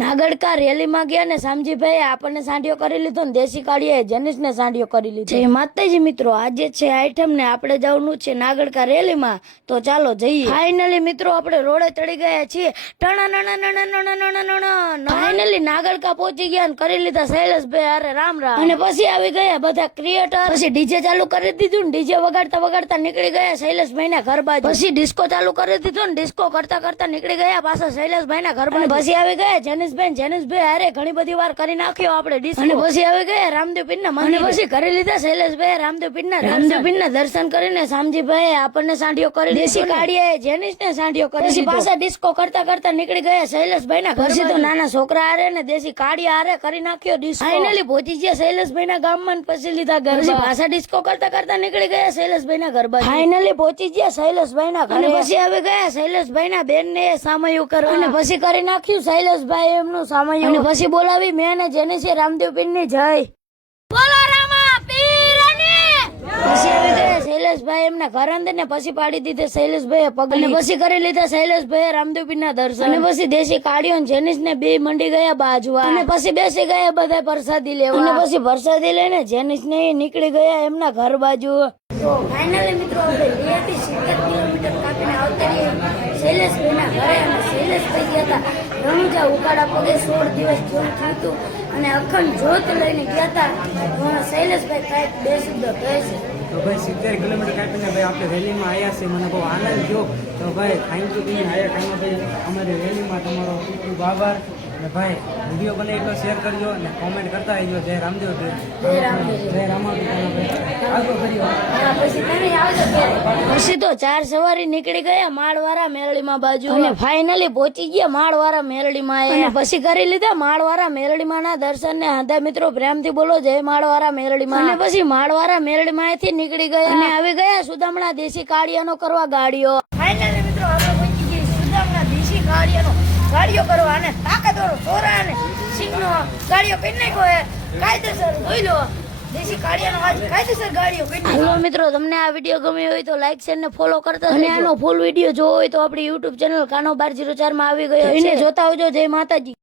નાગડકા રેલીમાં ગયા ને શામજીભાઈ આપણને સાંડિયો કરી લીધો ને દેશી કાળીએ જેનિસને સાંડિયો કરી લીધો. જય માતાજી મિત્રો, આજે છે આઈટમ ને આપણે જવાનું છે નાગડકા રેલીમાં, તો ચાલો જઈએ. ફાઇનલી મિત્રો આપણે રોડે ચડી ગયા છીએ. ફાઇનલી નાગડકા પહોંચી ગયા ને કરી લીધા શૈલેષભાઈ અરે રામ રામ. અને પછી આવી ગયા બધા ક્રિએટર. પછી ડીજે ચાલુ કરી દીધું ને ડીજે વગાડતા વગાડતા નીકળી ગયા શૈલેષભાઈ ના ઘર બાજુ. પછી ડિસ્કો ચાલુ કરી દીધું ને ડિસ્કો કરતા કરતા નીકળી ગયા પાછા શૈલેષભાઈ ના ઘર બાજુ. પછી આવી ગયા જેનિસભાઈ અરે ઘણી બધી વાર કરી નાખ્યો આપણે ડિસ્કો. અને પછી આવી ગયા રામદેવ પીર ના મંદિર. પછી કરી લીધા શૈલેષભાઈ રામદેવ પીર ના દર્શન કરીને શામજીભાઈ આપણને સાંડિયો કરી દેશી કાઢીએ જેનિસ ને સાંડિયો કરી. પછી પાછા ડિસ્કો કરતા કરતા નીકળી ગયા શૈલેષભાઈ ના ઘર. પછી તો નાના છોકરા આરે ને દેશી કાઢિયા આરે કરી નાખ્યો ડિસ્કો. ફાઇનલી પહોંચી ગયા શૈલેષભાઈ ના ગામમાં. પછી લીધા ઘર. પછી પાછા ડિસ્કો કરતા કરતા નીકળી ગયા શૈલેષભાઈ ના ઘર બાજુ. ફાઇનલી પહોંચી ગયા શૈલેષભાઈ ના ઘરે. પછી આવી ગયા શૈલેષભાઈ ના બેન ને સામયું કરવા. અને પછી કરી નાખ્યું શૈલેષભાઈ એમનું સામયું. અને પછી બોલાવી મેં ને જેની છે રામદેવ પીર ની જય બોલો રામા પીરની. પછી આવી ગયા શૈલેષભાઈ એમના ઘર અંદર ને પછી પાડી દીધે શૈલેષભાઈ પગ. અને પછી કરી લીધા શૈલેષભાઈ રામદેવ પીર ના દર્શન. અને પછી દેશી કાઢ્યો ને જેનિસ ને બે મંડી ગયા બાજુ. અને પછી બેસી ગયા બધા પ્રસાદી લેવા. અને પછી પ્રસાદી લઈને જેનિસ ને નીકળી ગયા એમના ઘર બાજુ. તો ફાઇનલી મિત્રો આપણે 2 થી 70 કિલોમીટર કાપીને આવતા રહ્યા શૈલેષભાઈ ના ઘરે. અને શૈલેષભાઈ ગયા હતા રણુજા ઉકાળા પગે 16 દિવસ જેવું થયું હતું. અને અખંડ જ્યોત લઈને ગયા હતા. શૈલેષભાઈ કાંઈક બે શબ્દો કહે છે. તો ભાઈ 70 કિલોમીટર કાપીને ભાઈ આપણે રેલીમાં આવ્યા છે. મને બહુ આનંદ થયો. તો ભાઈ થેન્ક યુ તમે આવ્યા ટાઈમમાં ભાઈ અમારી રેલીમાં તમારો ખૂબ ખૂબ આભાર. અને ભાઈ વિડીયો બને એટલો શેર કરજો અને કોમેન્ટ કરતા રહેજો. જય રામદેવ જય રામાભાઈ. પછી તો 4 સવારી નીકળી ગયા માળવાળા મેરડીમાં બાજુ. અને ફાઇનલી પહોંચી ગયા માળવાળા મેરડીમાં. અને પછી કરી લીધા માળવાળા મેરડીમાં ના દર્શન ને હાંધા મિત્રો પ્રેમથી બોલો જય માળવાળા મેરડીમાં. અને પછી માળવાળા મેરડીમાં થી નીકળી ગયા અને આવી ગયા સુદામણા દેશી કાળિયાનો કરવા ગાડીઓ. ફાઇનલી મિત્રો આપણે પહોંચી ગયા સુદામણા દેશી ગાડીઓ કરવા. અને તાકાતવાળો સોરા અને સિંહનો ગાડીઓ કરી નાખ્યો કાયદેસર જોઈ લો. દેશી કાળિયાનો આજ કાયદેસર ગાડીઓ કરી નાખ્યો. હાલો મિત્રો, તમને આ વિડીયો ગમ્યો હોય તો લાઈક શેર ને ફોલો કરતા. અને આનો ફૂલ વિડીયો જોવો હોય તો આપણી YouTube ચેનલ કાનો 1204 માં આવી ગયો એને જોતા આવજો. જય માતાજી.